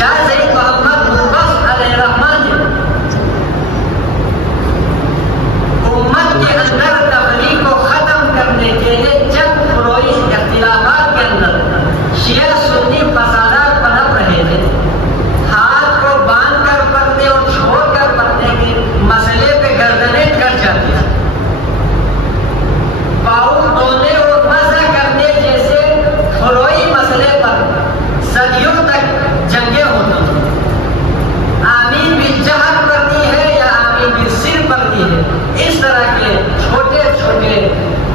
شاہ سید محمد نوربخش علیہ الرحمن نے امت کے اندر تفریق کو ختم کرنے کے لیے چند فروعی اختلافات کے اندر شیعہ سنی فسادات پنپ رہے تھے، ہاتھ کو باندھ کر پڑھنے اور چھوڑ کر پڑھنے کے مسئلے پہ گردنیں کٹ جاتی ہیں، پاؤں دھونے اور مسح کرنے جیسے فروعی مسئلے پر صدیوں تک جنگیں ہوتی ہیں، آمین بالجہر پڑھنی ہے یا آمین بالسر پڑھنی ہے، اس طرح کے چھوٹے چھوٹے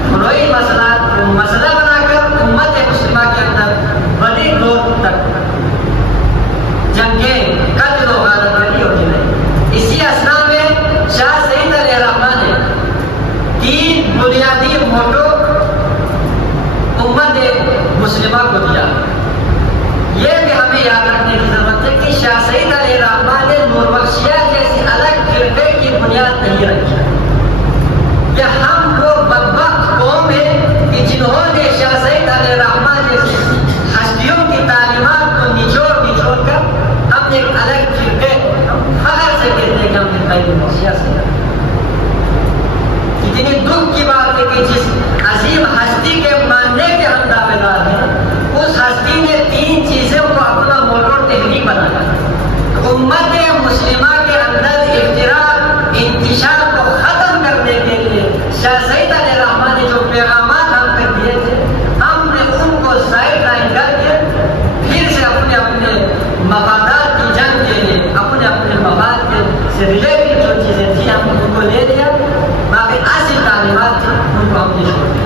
فروعی مسئلہ بنا کر امت مسلمہ کے اندر بڑی دور تک جنگیں قتل و غارت کری ہوتی رہی۔ اسی اثنا میں شاہ سید علیہ الرحمن نے 3 بنیادی موٹو امت مسلمہ کو دیا۔ یہ بھی ہمیں یاد رکھنے کی ضرورت ہے کہ شاہ سید علیہ الرحمن نے نوربخشیہ جیسی الگ فرقے کی بنیاد نہیں رکھی، کہ ہم وہ بدبخت قوم ہے کہ جنہوں نے شاہ سید علیہ الرحمن جیسی ہستیوں کی تعلیمات کو نچوڑ کر اپنے ایک الگ فرقے فخر سے کہتے ہیں کہ ہم نے خیر نوربخشیہ سے۔ اتنی دکھ کی بات ہے کہ جس عظیم ہستی کے ماننے کے ہم دعویدار ہیں، اس ہستی نے 3 چیزوں کو اپنا موٹو تحریک بنایا۔ امت مسلمہ کے اندر اختلاف انتشار کو ختم کرنے کے لیے شاہ سید علیہ الرحمن نے جو پیغامات ہم تک دیے تھے، ہم نے ان کو سائڈ لائن کر کے پھر سے اپنے اپنے مفادات کی جنگ کے لیے اپنے اپنے مفاد کے سے ریلیٹڈ جو چیزیں تھیں ہم ان کو لے لیا، باقی اصل تعلیمات تھی ان کو ہم نے چھوڑ دیا۔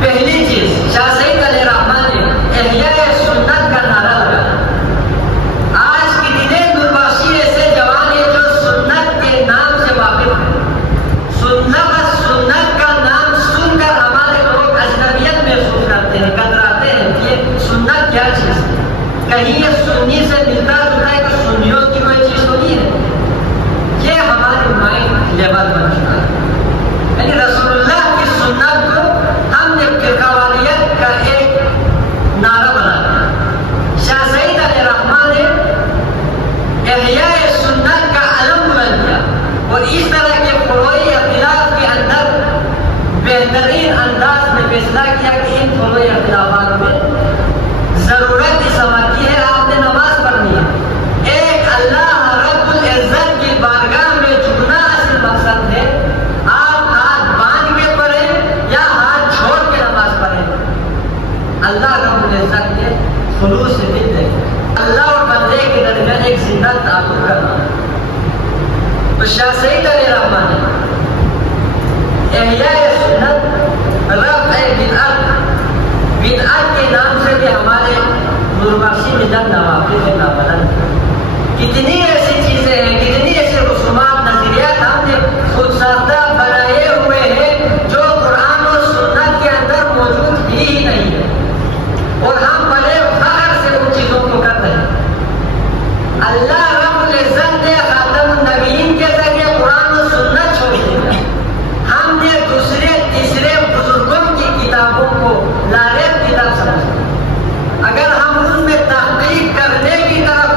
پہلی چیز شاہ سید علیہ الرحمن نے احیاء سنت کا نعرہ لگایا۔ آج کے دن نوربخشی ایسے جوان ہیں جو سنت کے نام سے واقف ہیں، سنت کا نام سن کر ہمارے لوگ اجنبیت محسوس کرتے ہیں، کتراتے ہیں کہ یہ سنت کیا چیز ہے، کہیں یہ سنی سے ملتا جلتا ہے کہ سنیوں کی کوئی چیز تو نہیں ہے۔ یہ ہمارے مائنڈ لیول بن چکا ہے، یعنی رسول اللہ کی سنت کو ہم نے فرقواریت کا ایک نعرہ بنا دیا۔ شاہ سید علیہ الرحمن نے احیاء سنت کا علم بلند کیا اور اس طرح کے فروعی اختلاف کے اندر بہترین انداز میں فیصلہ کیا کہ ان فروعی اختلافات میں ضرورت اس عمل کی ہے، آپ نے نماز پڑھنی ہے، ایک اللہ رب العزت کی بارگاہ میں جھکنا اصل مقصد ہے۔ آپ ہاتھ باندھ کے پڑھیں یا ہاتھ چھوڑ کے نماز پڑھیں، اللہ رب العزت نے خلوص سے دل دے اللہ اور بندے کے درمیان ایک زندہ تعلق کرنا۔ تو شاہ سید علیہ الرحمن نے احیاء سنت رفع بدعت کے نام سے بھی ہمارے نوربخشی میں جنگ نوافل کا بدل۔ کتنی ایسی چیزیں ہیں، کتنی ایسی رسومات نظریات ہم نے خود ساختہ بنائے ہوئے ہیں جو قرآن اور سنت کے اندر موجود ہی نہیں ہے، اور ہم بڑے فخر سے ان چیزوں کو کر رہے ہیں۔ اللہ رب العزت نے خاتم النبیین کے ذریعے قرآن و سنت چھوڑ دیا، ہم نے دوسرے تیسرے بزرگوں کی کتابوں کو لالت کتاب سمجھا۔ اگر ہم ان میں تحقیق کرنے کی طرف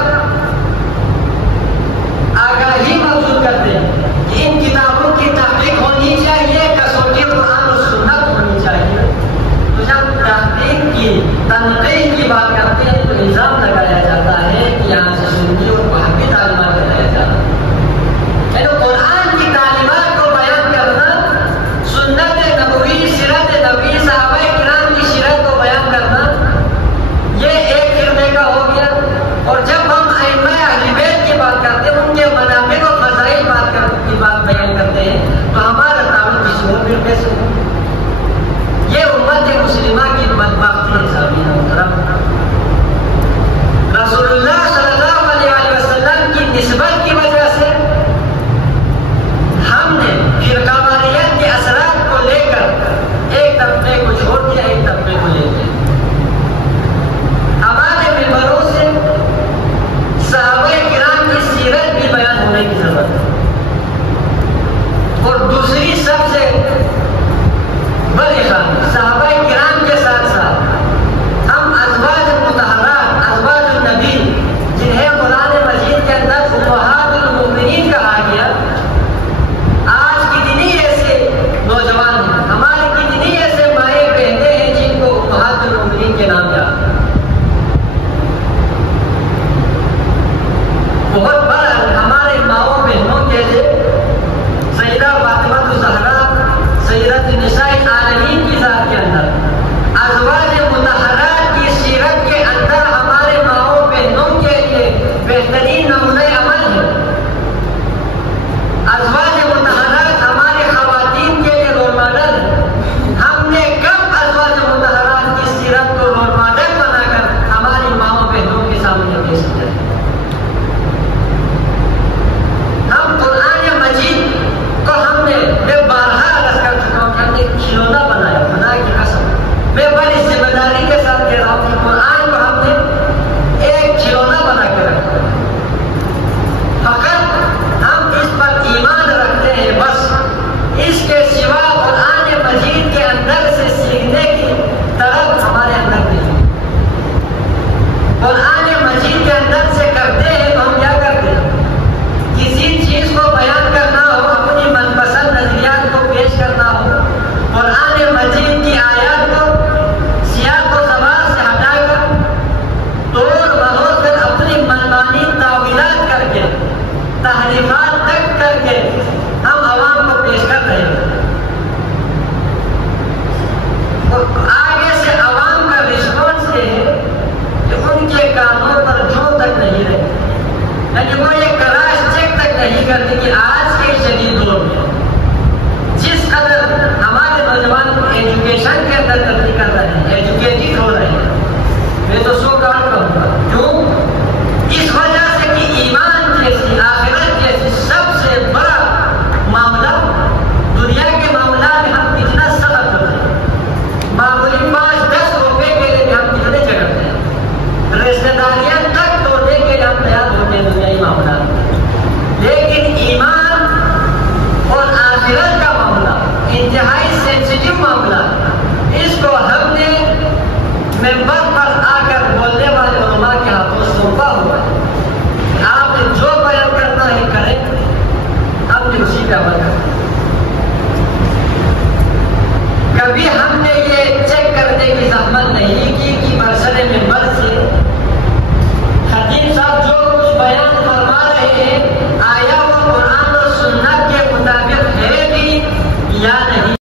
کے اندر سے کرتے ہیں تو ہم کیا کرتے ہیں؟ کسی چیز کو بیان کرنا ہو، اپنی من پسند نظریات کو پیش کرنا ہو، قرآن مجید کی آیات کو سیاق و زبان سے ہٹا کر توڑ مروڑ کر اپنی منمانی تعویلات کر کے تحریفات تک کر کے ہم عوام کو پیش کر رہے ہیں. آگے سے عوام کا رسپانس یہ ہے کہ ان کے کاموں پر جو تک نہیں رہے، یعنی وہ یہ کراش چیک تک نہیں کرتے کہ آج کے شدید دور میں جس قدر ہمارے نوجوان کو ایجوکیشن کے اندر ترقی کر رہے ہیں، ایجوکیٹڈ ہو رہے ہیں، یہ تو سو کار